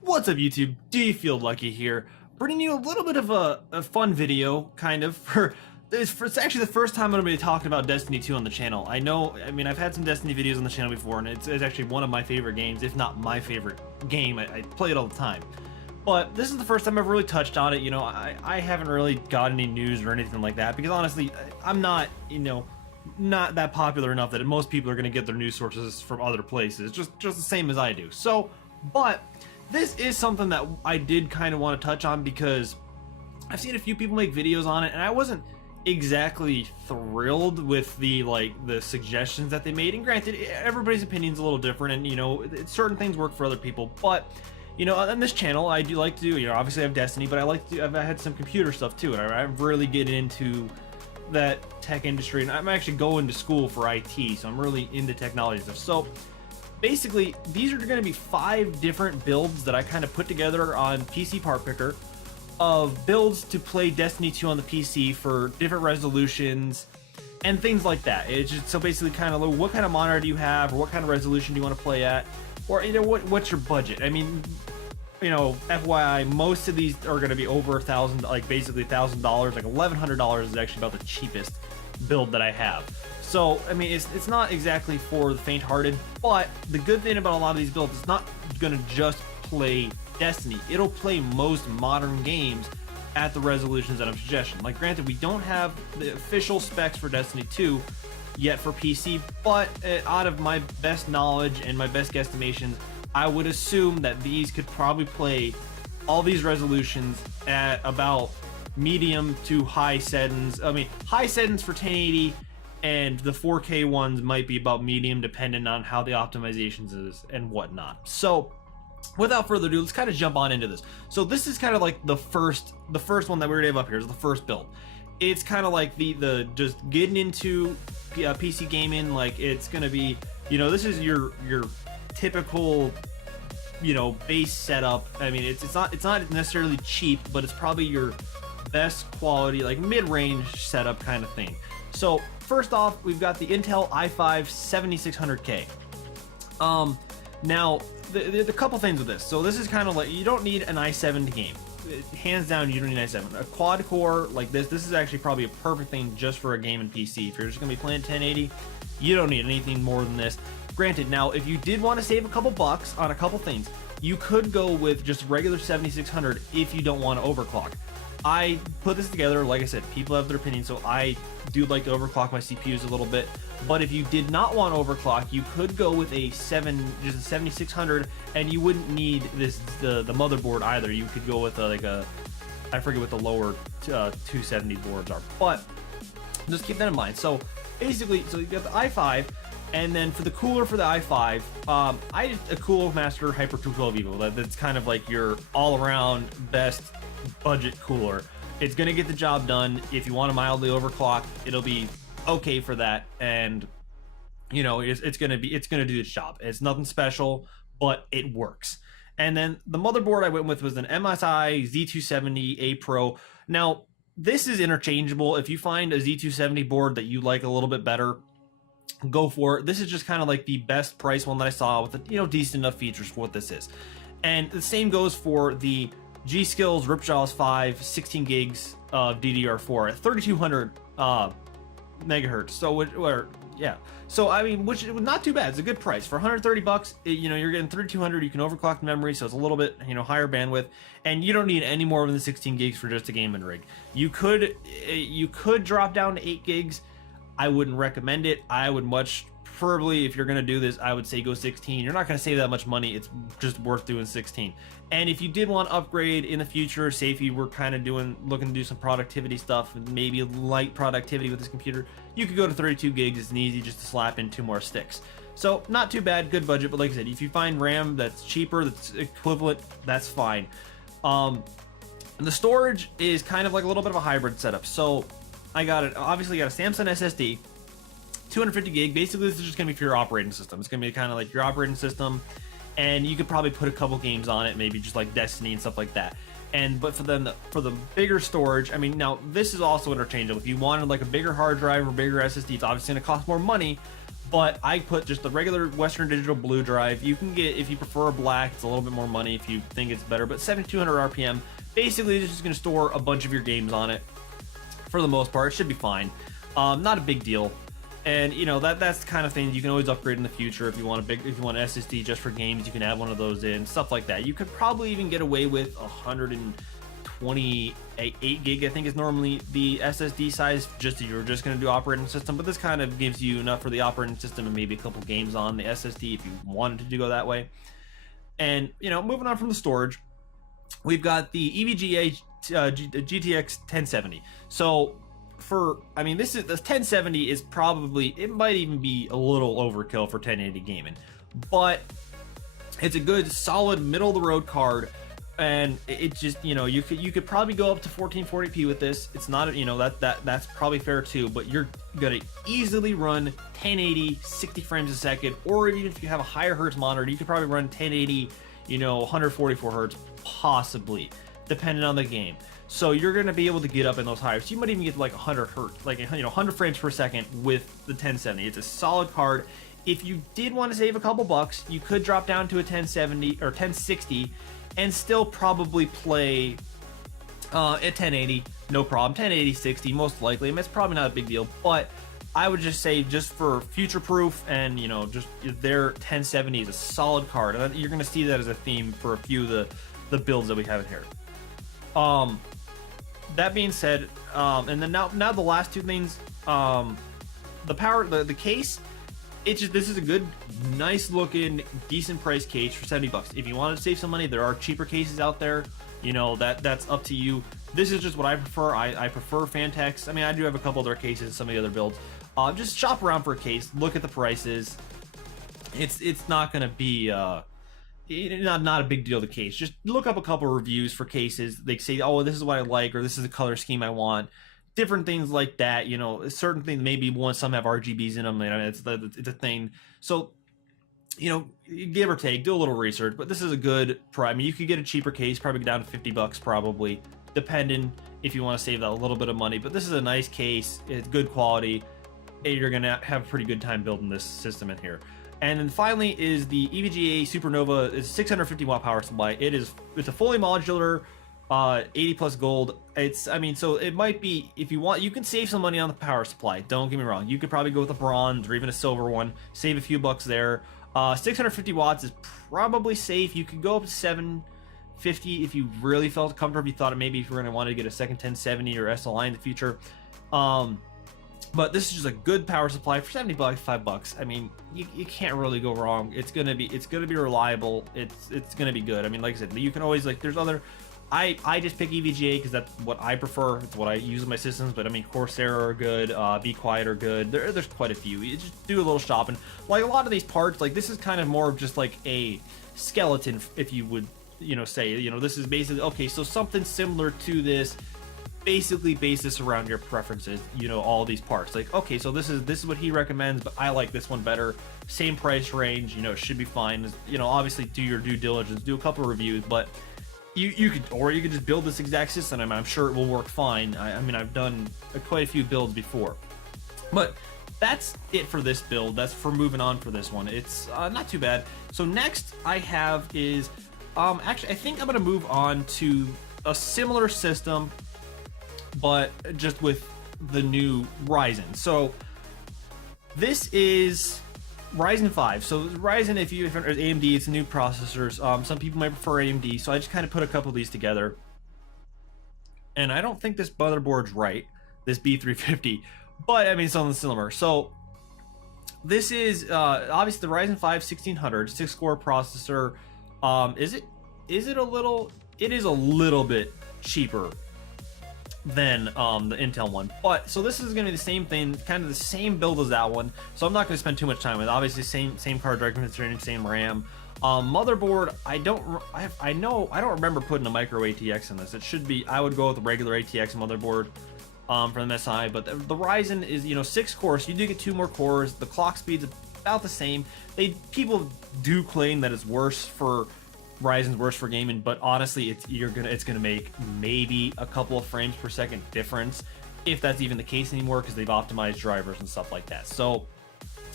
What's up, YouTube? Do you feel lucky here? Bringing you a little bit of a fun video, kind of, it's actually the first time I'm going to be talking about Destiny 2 on the channel. I mean, I've had some Destiny videos on the channel before, and it's actually one of my favorite games, if not my favorite game. I play it all the time. But this is the first time I've really touched on it. I haven't really got any news or anything like that, because honestly, I'm not, not that popular enough that most people are going to get their news sources from other places, just the same as I do. So, but this is something that I did kind of want to touch on because I've seen a few people make videos on it, and I wasn't exactly thrilled with the suggestions that they made. And granted, everybody's opinion's a little different, and certain things work for other people. But on this channel, I do like to do, obviously I have Destiny, but I've had some computer stuff too, and I'm really getting into that tech industry, and I'm actually going to school for IT, so I'm really into technology stuff. So basically, these are going to be 5 different builds that I kind of put together on PC Part Picker of builds to play Destiny 2 on the PC for different resolutions and things like that. It's just, so basically kind of what kind of monitor do you have, or what kind of resolution do you want to play at, or what's your budget. I mean, FYI, most of these are going to be over $1,000, like basically $1,000. Like $1,100 is actually about the cheapest build that I have. So, I mean, it's not exactly for the faint-hearted, but the good thing about a lot of these builds, it's not going to just play Destiny. It'll play most modern games at the resolutions that I'm suggesting. Like, granted, we don't have the official specs for Destiny 2 yet for PC, but out of my best knowledge and my best guesstimations, I would assume that these could probably play all these resolutions at about medium to high settings. I mean, high settings for 1080, and the 4K ones might be about medium, depending on how the optimizations is and whatnot. So without further ado, let's kind of jump on into this. So this is kind of like the first one that we're gonna have up here is the first build. It's kind of like the just getting into PC gaming. Like, it's gonna be, this is your typical base setup. I mean, it's not necessarily cheap, but it's probably your best quality, like mid-range setup kind of thing. So first off, we've got the Intel i5 7600K. Now the couple things with this. So this is kind of like, you don't need an i7 to game. Hands down, you don't need an i7. A quad core like this is actually probably a perfect thing just for a game in PC. If you're just gonna be playing 1080, you don't need anything more than this. Granted, now if you did want to save a couple bucks on a couple things, you could go with just regular 7600 if you don't want to overclock. I put this together, like I said, people have their opinions, so I do like to overclock my CPUs a little bit. But if you did not want overclock, you could go with just a 7600, and you wouldn't need the motherboard either. You could go with I forget what the lower 270 boards are, but just keep that in mind. So basically, so you got the i5, and then for the cooler for the i5, I did a Cooler Master Hyper 212 Evo. That's kind of like your all-around best budget cooler. It's gonna get the job done. If you want to mildly overclock, it'll be okay for that, and it's gonna do its job. It's nothing special, but it works. And then the motherboard I went with was an MSI Z270A Pro. Now this is interchangeable. If you find a Z270 board that you like a little bit better, go for it. This is just kind of like the best price one that I saw with decent enough features for what this is. And the same goes for the G-Skills Ripjaws 5 16 gigs of DDR4 at 3200 megahertz. So I mean, which is not too bad. It's a good price for 130 bucks. You're getting 3200. You can overclock the memory, so it's a little bit higher bandwidth, and you don't need any more than the 16 gigs for just a gaming rig. You could drop down to 8 gigs. I wouldn't recommend it. I would much preferably, if you're going to do this, I would say go 16. You're not going to save that much money. It's just worth doing 16. And if you did want to upgrade in the future, say if you were kind of looking to do some productivity stuff, maybe light productivity with this computer, you could go to 32 gigs. It's easy just to slap in 2 more sticks. So not too bad, good budget. But like I said, if you find RAM that's cheaper, that's equivalent, that's fine. And the storage is kind of like a little bit of a hybrid setup. So obviously got a Samsung SSD, 250 gig. Basically, this is just gonna be for your operating system. It's gonna be kind of like your operating system, and you could probably put a couple games on it, maybe just like Destiny and stuff like that. But for the bigger storage, I mean, now this is also interchangeable. If you wanted like a bigger hard drive or bigger SSD, it's obviously gonna cost more money, but I put just the regular Western Digital blue drive. You can get, if you prefer black, it's a little bit more money if you think it's better, but 7200 RPM. Basically, it's just going to store a bunch of your games on it. For the most part, it should be fine. Not a big deal. And you know, that's the kind of thing you can always upgrade in the future. If you want an SSD just for games, you can add one of those in, stuff like that. You could probably even get away with 128 gig, I think is normally the SSD size, just if you're just going to do operating system. But this kind of gives you enough for the operating system and maybe a couple games on the SSD if you wanted to go that way. And you know, moving on from the storage, we've got the Evga Gtx 1070. So I mean, this 1070 is probably, it might even be a little overkill for 1080 gaming, but it's a good solid middle of the road card. And it just, you know, you could probably go up to 1440p with this. It's not, you know, that's probably fair too, but you're gonna easily run 1080 60 frames a second, or even if you have a higher hertz monitor, you could probably run 1080, you know, 144 hertz possibly, depending on the game. So you're going to be able to get up in those higher. So you might even get like 100 hertz, like, you know, 100 frames per second with the 1070. It's a solid card. If you did want to save a couple bucks, you could drop down to a 1070 or 1060 and still probably play at 1080, no problem. 1080, 60, most likely. I mean, it's probably not a big deal, but I would just say, just for future proof, and you know, just their 1070 is a solid card. And you're going to see that as a theme for a few of the builds that we have in here. That being said, and then now the last two things, the case, this is a good, nice looking, decent price case for 70 bucks. If you want to save some money, there are cheaper cases out there. You know, that's up to you. This is just what I prefer. I prefer Fantex. I mean, I do have a couple other cases in some of the other builds. Just shop around for a case, look at the prices. It's not gonna be not a big deal, the case. Just look up a couple reviews for cases. They say, oh, this is what I like, or this is the color scheme I want, different things like that. You know, certain things, maybe some have RGBs in them, you know, it's a thing. So, you know, give or take, do a little research, but this is a good price. I mean, you could get a cheaper case, probably down to 50 bucks probably, depending if you want to save that a little bit of money. But this is a nice case, it's good quality, and you're gonna have a pretty good time building this system in here. And then finally is the EVGA Supernova. It's 650 watt power supply. It's a fully modular, 80 plus gold. I mean, so it might be, if you want, you can save some money on the power supply. Don't get me wrong. You could probably go with a bronze or even a silver one, save a few bucks there. 650 watts is probably safe. You could go up to 750 if you really felt comfortable. You thought maybe if you were going to want to get a second 1070 or SLI in the future. But this is just a good power supply for 70 bucks, $5. I mean, you can't really go wrong. It's gonna be reliable. It's gonna be good. I mean, like I said, you can always, like, there's other. I just pick EVGA because that's what I prefer. It's what I use in my systems. But I mean, Corsair are good. Be Quiet are good. There's quite a few. You just do a little shopping. Like a lot of these parts, like this is kind of more of just like a skeleton, if you would, you know, say, you know, this is basically okay. So something similar to this. Basically base this around your preferences, you know, all these parts. Like, okay, so this is what he recommends, but I like this one better. Same price range, you know, should be fine. You know, obviously do your due diligence, do a couple of reviews, but you could just build this exact system. I'm sure it will work fine. I mean, I've done quite a few builds before, but that's it for this build. That's for moving on for this one. It's not too bad. So next I have is actually I think I'm gonna move on to a similar system, but just with the new Ryzen. So this is Ryzen 5. So Ryzen, if AMD, it's new processors. Some people might prefer AMD, so I just kind of put a couple of these together. And I don't think this motherboard's right, this B350, but I mean, something similar. So this is obviously the Ryzen 5 1600, 6-core processor. It is a little bit cheaper than the Intel one, but so this is going to be the same thing, kind of the same build as that one, so I'm not going to spend too much time with it. Obviously same card drive configuration, same RAM. Motherboard, I don't remember putting a micro ATX in this. It should be, I would go with the regular ATX motherboard from the MSI, but the Ryzen is, you know, 6 cores, so you do get 2 more cores. The clock speed's about the same. People do claim that it's worse for Ryzen's worse for gaming, but honestly, it's gonna make maybe a couple of frames per second difference, if that's even the case anymore, because they've optimized drivers and stuff like that. So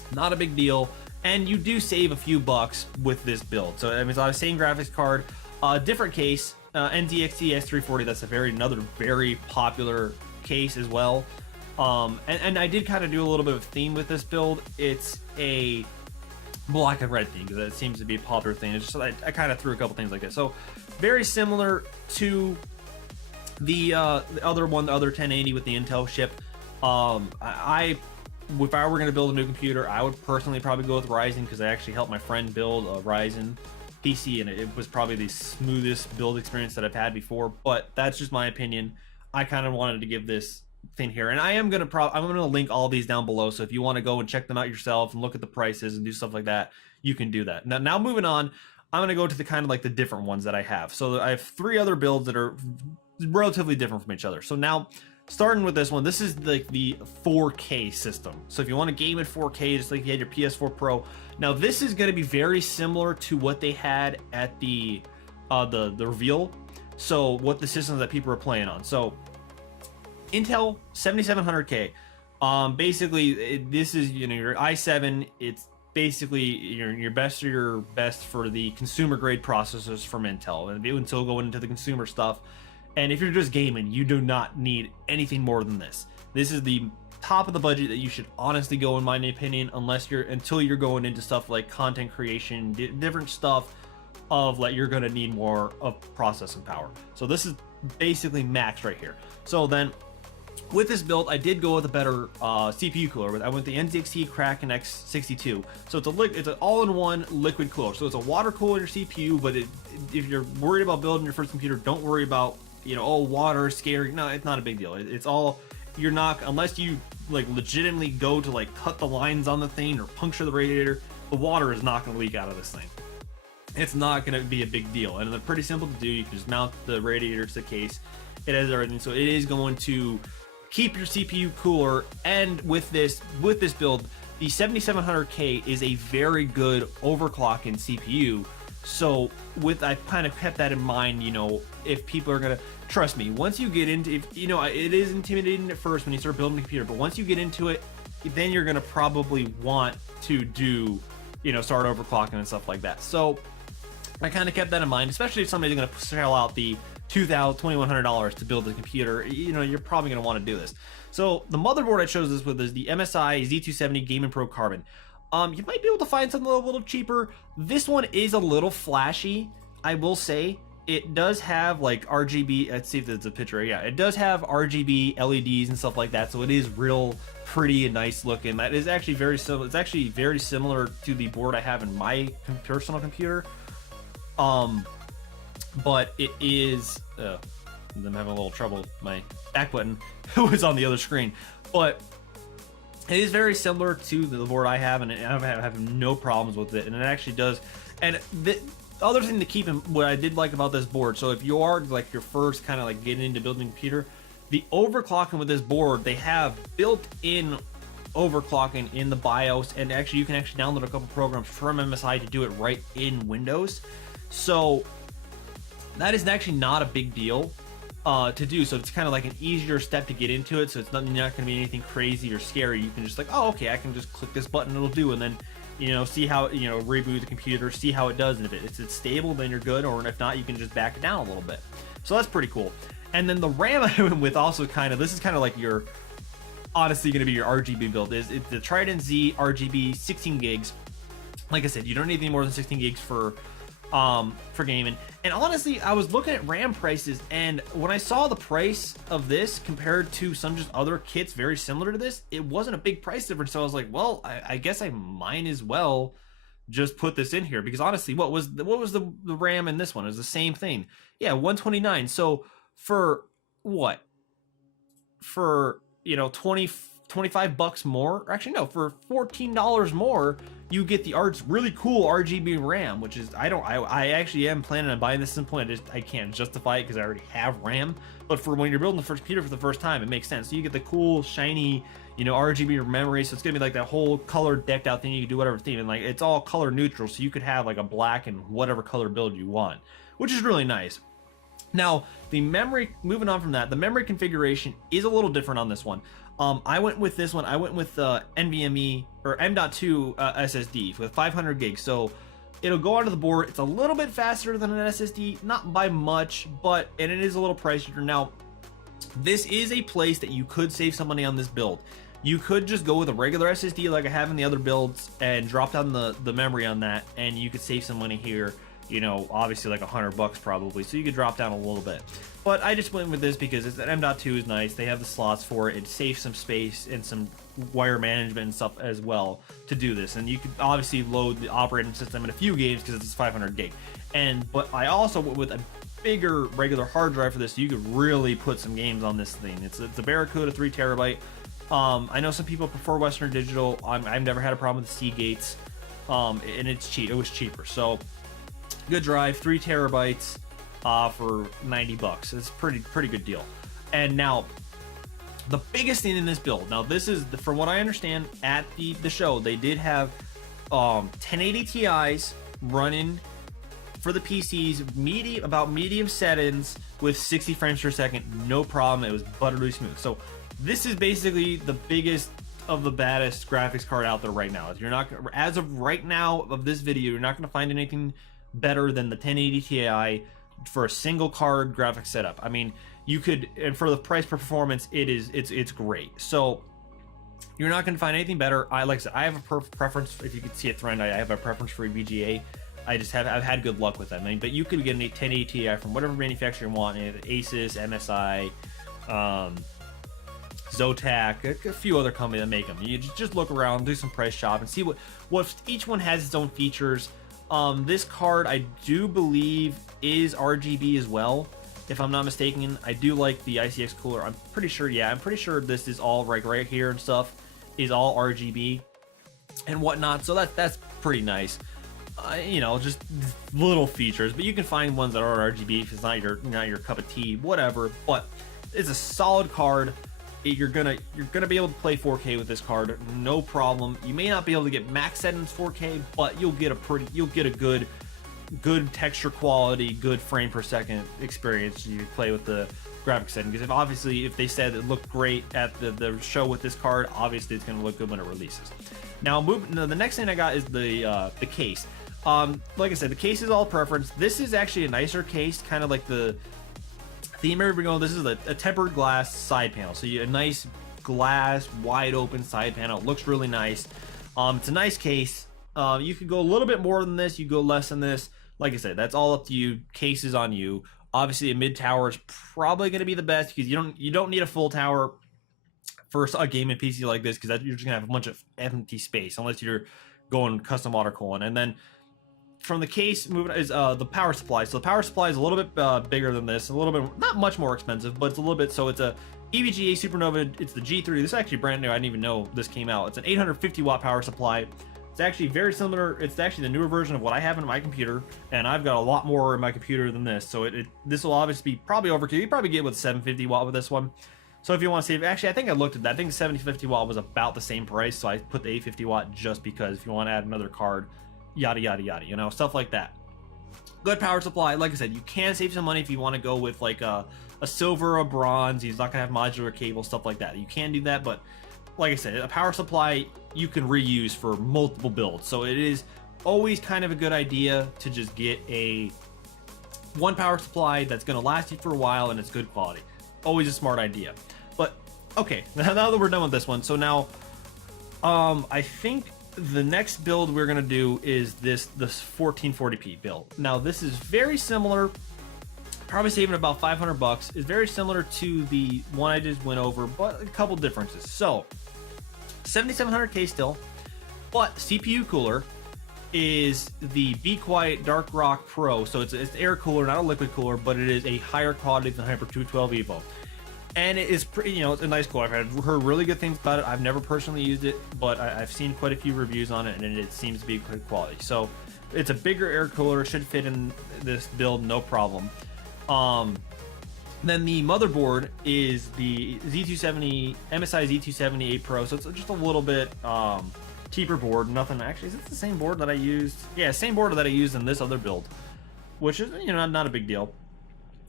Not a big deal, and you do save a few bucks with this build. So I mean, it's the same graphics card, different case, NZXT S340. That's another very popular case as well. And I did kind of do a little bit of theme with this build. It's a black and red theme because that seems to be a popular thing. It's just I kind of threw a couple things like this. So very similar to the other one, the other 1080 with the Intel chip. If I were going to build a new computer, I would personally probably go with Ryzen because I actually helped my friend build a Ryzen PC, and it was probably the smoothest build experience that I've had before. But that's just my opinion. I kind of wanted to give this thing here, and I'm gonna link all these down below. So if you want to go and check them out yourself and look at the prices and do stuff like that, you can do that. Now moving on, I'm gonna go to the kind of like the different ones that I have. So I have 3 other builds that are relatively different from each other. So now, starting with this one, this is like the 4K system. So if you want to game at 4K, just like you had your PS4 Pro, now this is going to be very similar to what they had at the reveal. So what the systems that people are playing on. So Intel 7700K. Basically, this is, you know, your i7. It's basically your best of your best for the consumer grade processors from Intel, and until going into the consumer stuff. And if you're just gaming, you do not need anything more than this. This is the top of the budget that you should honestly go, in my opinion, until you're going into stuff like content creation, different stuff of like you're gonna need more of processing power. So this is basically max right here. So then with this build, I did go with a better CPU cooler. I went the NZXT Kraken X62. So it's an all-in-one liquid cooler. So it's a water cooler in your CPU, but if you're worried about building your first computer, don't worry about, you know, oh, water is scary. No, it's not a big deal. It's all, you're not, unless you like legitimately go to like cut the lines on the thing or puncture the radiator, the water is not going to leak out of this thing. It's not going to be a big deal, and they're pretty simple to do. You can just mount the radiator to the case. It has everything, so it is going to keep your CPU cooler. And with this build, the 7700K is a very good overclocking CPU. So I kind of kept that in mind, you know, if people are gonna, trust me, once you get into, if you know, it is intimidating at first when you start building a computer, but once you get into it, then you're gonna probably want to do, you know, start overclocking and stuff like that. So I kind of kept that in mind, especially if somebody's gonna shell out the $2,100 to build a computer. You know, you're probably gonna want to do this. So the motherboard I chose this with is the MSI Z270 Gaming Pro Carbon. You might be able to find something a little cheaper. This one is a little flashy, I will say. It does have like RGB, let's see if there's a picture. Yeah, it does have RGB LEDs and stuff like that, so it is real pretty and nice looking. That is actually very similar. It's actually very similar to the board I have in my personal computer. But it is, I'm having a little trouble. My back button was on the other screen, but it is very similar to the board I have, and I have no problems with it. And it actually does. And the other thing to keep in, what I did like about this board, so if you are like your first kind of like getting into building a computer, the overclocking with this board, they have built-in overclocking in the BIOS, and actually you can actually download a couple programs from MSI to do it right in Windows. So that is actually not a big deal to do. So it's kind of like an easier step to get into it. So it's not going to be anything crazy or scary. You can just like, oh, okay, I can just click this button, it'll do, and then, you know, see how, you know, reboot the computer, see how it does. And if it's stable, then you're good, or if not, you can just back it down a little bit. So that's pretty cool. And then the RAM I went with also kind of, this is kind of like your, honestly going to be your RGB build. It's the Trident Z RGB 16 gigs. Like I said, you don't need any more than 16 gigs for gaming. And honestly, I was looking at RAM prices, and when I saw the price of this compared to some just other kits very similar to this, it wasn't a big price difference. So I was like, well, I guess I might as well just put this in here, because honestly, what was the RAM in this one? It was the same thing. Yeah, 129. So for what? For, you know, 25 bucks more, or actually no, for $14 more, you get the really cool RGB RAM, which is, I actually am planning on buying this at some point. I can't justify it because I already have RAM, but for when you're building the first computer for the first time, it makes sense. So you get the cool shiny, you know, RGB memory, so it's gonna be like that whole color decked out thing. You can do whatever theme, and like it's all color neutral, so you could have like a black and whatever color build you want, which is really nice. Now, the memory, moving on from that, the memory configuration is a little different on this one. I went with this one. I went with NVMe or M.2 SSD with 500 gigs. So it'll go onto the board. It's a little bit faster than an SSD, not by much, but and it is a little pricier. Now, this is a place that you could save some money on this build. You could just go with a regular SSD like I have in the other builds and drop down the memory on that, and you could save some money here. You know, obviously like $100 probably, so you could drop down a little bit. But I just went with this because it's an M.2 is nice. They have the slots for it. It saves some space and some wire management and stuff as well to do this. And you could obviously load the operating system in a few games because it's 500 gig. But I also went with a bigger regular hard drive for this, so you could really put some games on this thing. It's a Barracuda 3 terabyte. I know some people prefer Western Digital. I've never had a problem with the Seagates, and it's cheap. It was cheaper, so good drive, 3 terabytes for $90. It's pretty good deal. And now, the biggest thing in this build. Now, this is from what I understand at the show, they did have 1080 Ti's running for the PCs, about medium settings with 60 frames per second, no problem. It was buttery smooth. So this is basically the biggest of the baddest graphics card out there right now. You're not, as of right now of this video, you're not going to find anything better than the 1080 Ti for a single card graphics setup. I mean, you could, and for the price per performance, it's great. So you're not going to find anything better. Like I said, I have a preference. If you could see it thread, I have a preference for VGA. I've had good luck with them. I mean, but you could get an 1080 Ti from whatever manufacturer you want. Asus, MSI, Zotac, a few other companies that make them. You just look around, do some price shop, and see what each one has its own features. This card, I do believe, is RGB as well, if I'm not mistaken. I do like the ICX cooler. I'm pretty sure, yeah, I'm pretty sure this is all right here and stuff is all RGB and whatnot. So that's pretty nice. You know, just little features, but you can find ones that are RGB if it's not your cup of tea, whatever. But it's a solid card. You're gonna be able to play 4K with this card, no problem. You may not be able to get max settings 4K, but you'll get a good texture quality, good frame per second experience. You play with the graphics setting, because if they said it looked great at the show with this card, obviously it's gonna look good when it releases. Now, the next thing I got is the case. Like I said, the case is all preference. This is actually a nicer case, kind of like the theme everybody. This is a tempered glass side panel, so you a nice glass wide open side panel. It looks really nice. It's a nice case. You could go a little bit more than this, you go less than this. Like I said, that's all up to you. Case is on you. Obviously a mid tower is probably going to be the best, because you don't need a full tower for a gaming PC like this, because you're just gonna have a bunch of empty space unless you're going custom water cooling. And then from the case, moving is the power supply. So the power supply is a little bit bigger than this, a little bit, not much more expensive, but it's a little bit. So it's a EVGA Supernova. It's the G3. This is actually brand new. I didn't even know this came out. It's an 850 watt power supply. It's actually very similar. It's actually the newer version of what I have in my computer, and I've got a lot more in my computer than this. So this will obviously be probably overkill. You probably get with 750 watt with this one. So if you want to save, actually, I think I looked at that. I think 750 watt was about the same price, so I put the 850 watt just because if you want to add another card, yada yada yada, you know, stuff like that. Good power supply. Like I said, you can save some money if you want to go with like a silver or a bronze. He's not gonna have modular cable, stuff like that. You can do that, but like I said, a power supply you can reuse for multiple builds. So it is always kind of a good idea to just get one power supply that's gonna last you for a while and it's good quality. Always a smart idea. But okay, now that we're done with this one, so now I think the next build we're gonna do is this 1440p build. Now this is very similar, probably saving about $500. Is very similar to the one I just went over, but a couple differences. So 7700K still, but CPU cooler is the Be Quiet Dark Rock Pro. So it's air cooler, not a liquid cooler, but it is a higher quality than Hyper 212 Evo. And it is pretty, you know, it's a nice cooler. I've heard really good things about it. I've never personally used it, but I've seen quite a few reviews on it, and it seems to be good quality. So it's a bigger air cooler, should fit in this build, no problem. Then the motherboard is the Z270, MSI Z270 8 Pro, so it's just a little bit cheaper board. Nothing, actually, is it the same board that I used? Yeah, same board that I used in this other build, which is, you know, not a big deal.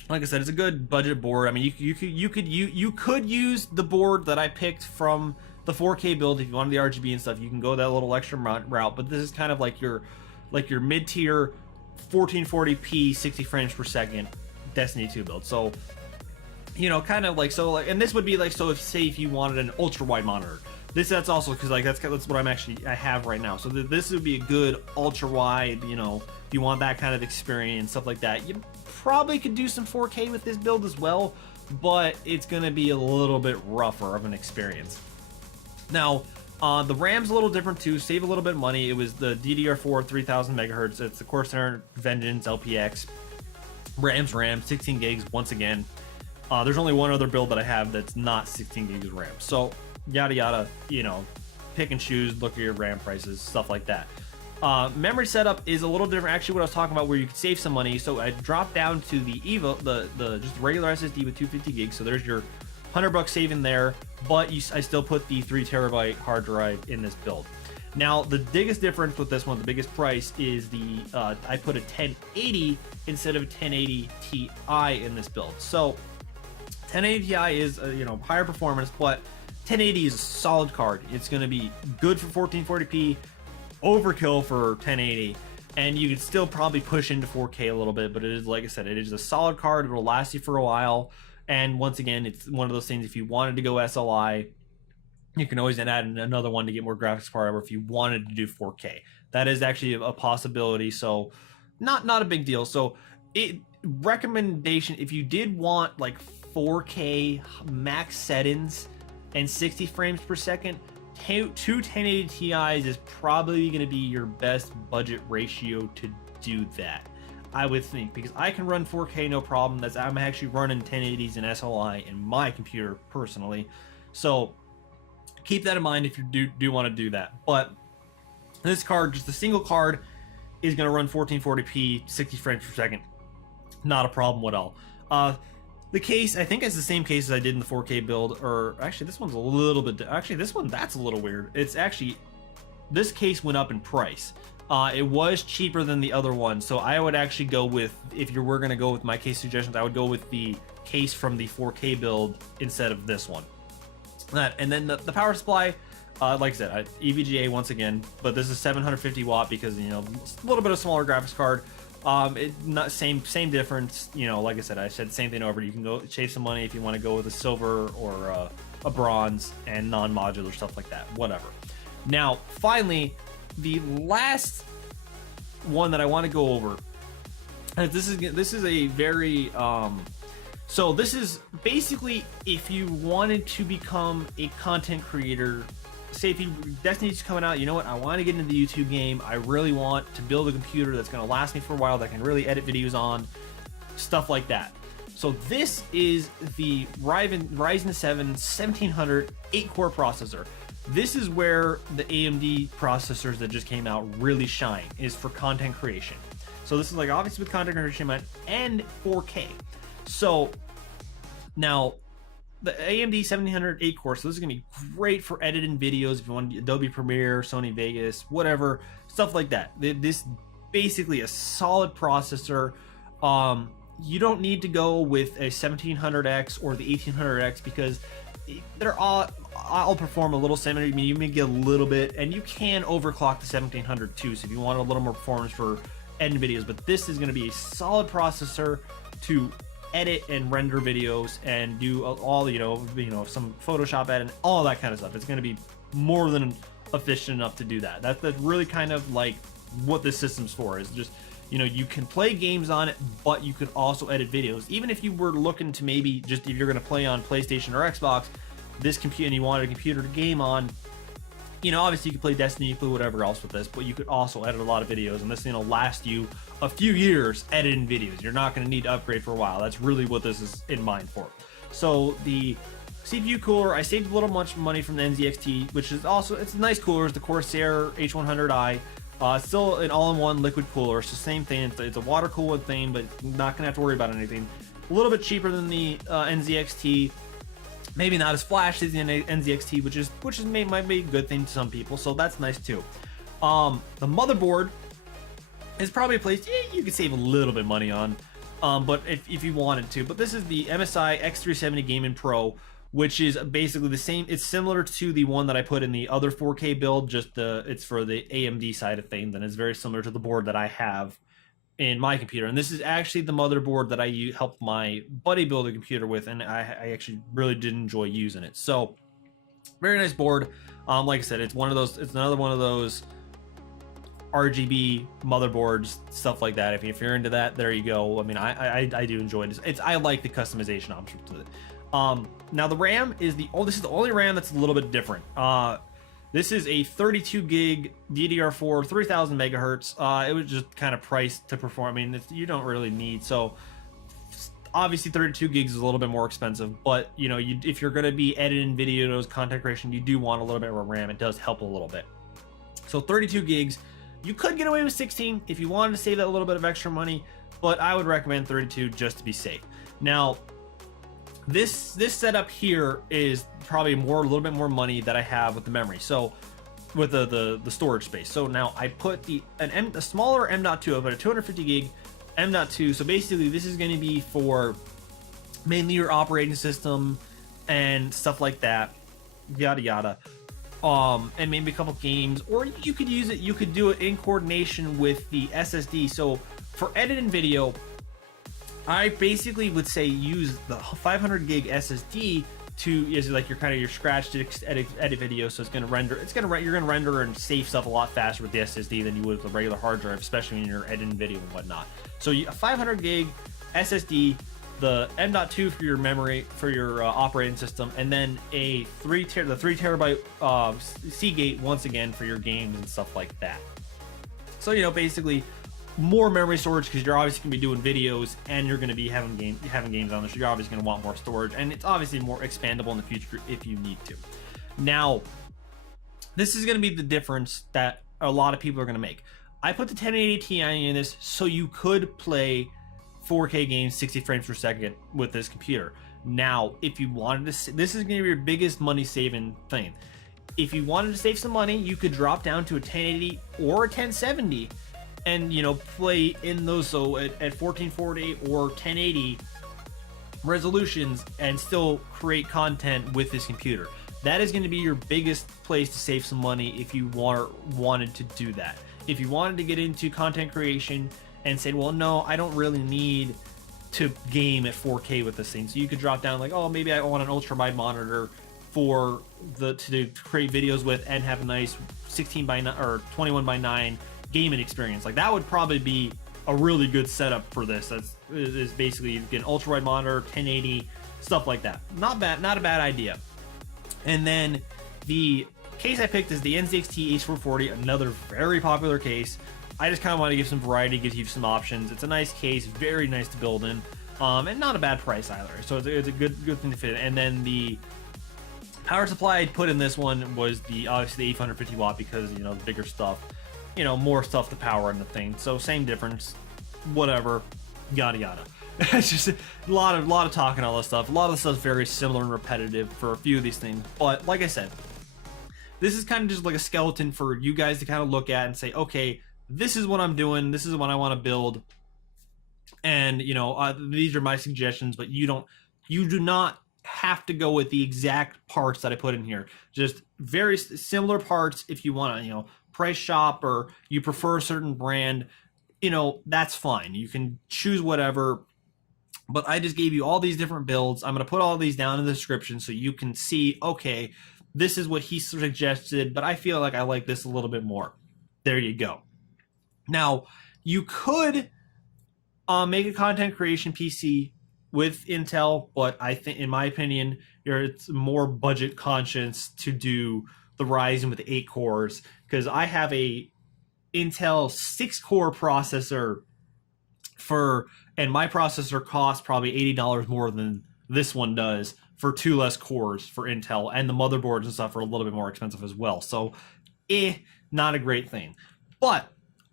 like I said, it's a good budget board. I mean, you could use the board that I picked from the 4K build if you wanted the RGB and stuff. You can go that little extra route, but this is kind of like your mid-tier 1440p 60 frames per second Destiny 2 build. So, you know, kind of like, so like, and this would be like, so if say if you wanted an ultra wide monitor, that's also, because like that's what I have right now. So this would be a good ultra wide, you know, if you want that kind of experience, stuff like that. You probably could do some 4K with this build as well, but it's gonna be a little bit rougher of an experience. Now, the RAM's a little different too, save a little bit of money. It was the DDR4 3000 megahertz. It's the Corsair Vengeance LPX. RAM, 16 gigs once again. There's only one other build that I have that's not 16 gigs of RAM. So, yada yada, you know, pick and choose, look at your RAM prices, stuff like that. Memory setup is a little different. Actually, what I was talking about, where you could save some money. So I dropped down to the Evo, the just regular SSD with 250 gigs. So there's your $100 saving there, but I still put the 3 terabyte hard drive in this build. Now, the biggest difference with this one, the biggest price, is the I put a 1080 instead of a 1080 Ti in this build. So 1080 Ti is you know, higher performance, but 1080 is a solid card. It's going to be good for 1440p, overkill for 1080, and you could still probably push into 4K a little bit, but it is, like I said, it is a solid card. It'll last you for a while. And once again, it's one of those things, if you wanted to go SLI, you can always add another one to get more graphics power, if you wanted to do 4K. That is actually a possibility, so not a big deal. So recommendation, if you did want like 4K max settings and 60 frames per second, two 1080 Ti's is probably going to be your best budget ratio to do that, I would think, because I can run 4K no problem. I'm actually running 1080s and SLI in my computer personally, so keep that in mind if you do want to do that. But this card, just a single card, is going to run 1440p 60 frames per second, not a problem at all. The case, I think it's the same case as I did in the 4K build, or actually this one's a little bit, actually this one, that's a little weird. It's actually, this case went up in price. It was cheaper than the other one, so I would actually go with, if you were going to go with my case suggestions, I would go with the case from the 4K build instead of this one. And then the power supply, like I said, EVGA once again, but this is 750 watt because, you know, a little bit of smaller graphics card. Not same difference, you know. Like I said the same thing over. You can go save some money if you want to go with a silver or a bronze and non-modular stuff like that, whatever. Now, finally, the last one that I want to go over, this is a very so this is basically if you wanted to become a content creator. Say if Destiny's coming out, you know what, I want to get into the YouTube game, I really want to build a computer that's going to last me for a while, that can really edit videos on, stuff like that. So this is the Ryzen 7 1700 8-core processor. This is where the AMD processors that just came out really shine, is for content creation. So this is like obviously with content creation and 4K. So now the AMD 1700 8-core, so this is going to be great for editing videos if you want Adobe Premiere, Sony Vegas, whatever, stuff like that. This basically a solid processor. You don't need to go with a 1700X or the 1800X because they're all perform a little similar. I mean, you may get a little bit, and you can overclock the 1700 too, so if you want a little more performance for editing videos, but this is going to be a solid processor to edit and render videos and do all you know some Photoshop editing, all that kind of stuff. It's going to be more than efficient enough to do that. That's really kind of like what this system's for, is just, you know, you can play games on it, but you can also edit videos. Even if you were looking to maybe just, if you're going to play on PlayStation or Xbox, this computer, and you wanted a computer to game on, you know, obviously you could play Destiny, you could play whatever else with this, but you could also edit a lot of videos, and this, you know, last you a few years editing videos. You're not going to need to upgrade for a while. That's really what this is in mind for. So the CPU cooler, I saved a little much money from the Msi X3, which is also, it's a nice cooler. It's the Corsair H100i. Still an all-in-one liquid cooler. It's the same thing. It's a water cooled thing, but not going to have to worry about anything. A little bit cheaper than the Msi X3. Maybe not as flashy as the Msi X3, which might be a good thing to some people, so that's nice too. The motherboard is probably a place you could save a little bit of money on. but if you wanted to. But this is the MSI X370 Gaming Pro, which is basically the same. It's similar to the one that I put in the other 4K build, just it's for the AMD side of things, and it's very similar to the board that I have in my computer. And this is actually the motherboard that I helped my buddy build a computer with, and I actually really did enjoy using it. So very nice board. Like I said, it's another one of those RGB motherboards, stuff like that. If you're into that, there you go. I mean, I do enjoy this. I like the customization options with it. Now the RAM is this is the only RAM that's a little bit different. This is a 32 gig DDR4, 3000 megahertz. It was just kind of priced to perform. I mean, you don't really need, so obviously 32 gigs is a little bit more expensive, but you know, if you're going to be editing videos, content creation, you do want a little bit more RAM. It does help a little bit. So 32 gigs. You could get away with 16 if you wanted to save that little bit of extra money, but I would recommend 32 just to be safe. Now, this setup here is probably a little bit more money that I have with the memory. So with the storage space. So now I put a smaller M.2, I put a 250 gig M.2. So basically this is going to be for mainly your operating system and stuff like that, yada yada. And maybe a couple games, or you could do it in coordination with the SSD. So for editing video, I basically would say use the 500 gig SSD is like your scratch to edit video. So you're gonna render and save stuff a lot faster with the SSD than you would with a regular hard drive, especially when you're editing video and whatnot. So a 500 gig SSD, the M.2 for your memory, for your operating system, and then the 3 terabyte Seagate once again for your games and stuff like that. So you know, basically more memory storage, because you're obviously going to be doing videos and you're going to be having games on there, so you're obviously going to want more storage, and it's obviously more expandable in the future if you need to. Now, this is going to be the difference that a lot of people are going to make. I put the 1080 Ti in this so you could play 4K games 60 frames per second with this computer. Now, if you wanted to, this is going to be your biggest money saving thing. If you wanted to save some money, you could drop down to a 1080 or a 1070 and, you know, play in those, so at 1440 or 1080 resolutions and still create content with this computer. That is going to be your biggest place to save some money if you wanted to do that. If you wanted to get into content creation and said, well, no, I don't really need to game at 4K with this thing, so you could drop down like, oh, maybe I want an ultra wide monitor to create videos with and have a nice 16:9 or 21:9 gaming experience. Like, that would probably be a really good setup for this. Is basically you get an ultra wide monitor, 1080, stuff like that. Not a bad idea. And then the case I picked is the NZXT H440, another very popular case. I just kind of want to give some variety, gives you some options. It's a nice case, very nice to build in, and not a bad price either. So it's a good thing to fit in. And then the power supply I put in this one was obviously the 850 watt, because, you know, the bigger stuff, you know, more stuff to power in the thing. So same difference, whatever, yada yada. It's just a lot of talking, all this stuff. A lot of the stuff's very similar and repetitive for a few of these things. But like I said, this is kind of just like a skeleton for you guys to kind of look at and say, okay, this is what I'm doing, this is what I want to build, and you know, these are my suggestions. But you do not have to go with the exact parts that I put in here. Just very similar parts. If you want to, you know, price shop, or you prefer a certain brand, you know, that's fine. You can choose whatever. But I just gave you all these different builds. I'm going to put all these down in the description so you can see, okay, this is what he suggested, but I feel like I like this a little bit more. There you go. Now, you could make a content creation PC with Intel, but I think, in my opinion, it's more budget conscious to do the Ryzen with 8 cores, because I have a Intel 6-core processor and my processor costs probably $80 more than this one does for 2 less cores for Intel, and the motherboards and stuff are a little bit more expensive as well. So, not a great thing. But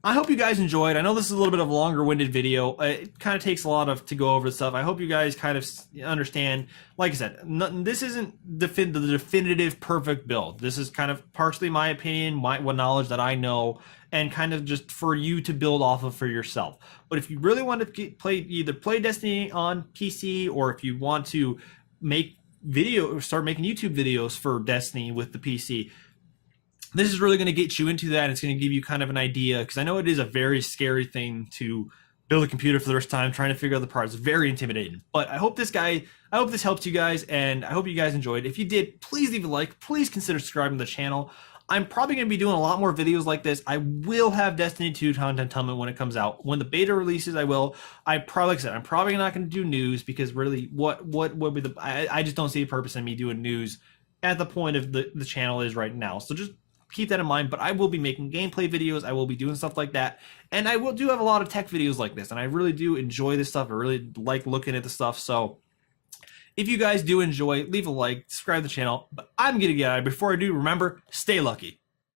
I hope you guys enjoyed. I know this is a little bit of a longer-winded video. It kind of takes a lot to go over the stuff. I hope you guys kind of understand. Like I said, this isn't the definitive perfect build. This is kind of partially my opinion, what knowledge that I know, and kind of just for you to build off of for yourself. But if you really want to either play Destiny on PC, or if you want to start making YouTube videos for Destiny with the PC, this is really going to get you into that. It's going to give you kind of an idea, because I know it is a very scary thing to build a computer for the first time, trying to figure out the parts. It's very intimidating. But I hope this helped you guys, and I hope you guys enjoyed. If you did, please leave a like. Please consider subscribing to the channel. I'm probably going to be doing a lot more videos like this. I will have Destiny 2 content coming when it comes out. When the beta releases, I will. Like I said, I'm probably not going to do news, because really, what would be I just don't see a purpose in me doing news at the point of the channel is right now. So just keep that in mind. But I will be making gameplay videos. I will be doing stuff like that, and I do have a lot of tech videos like this, and I really do enjoy this stuff. I really like looking at the stuff. So if you guys do enjoy, leave a like, subscribe to the channel. But I'm gonna get out of here. Before I do, remember, stay lucky.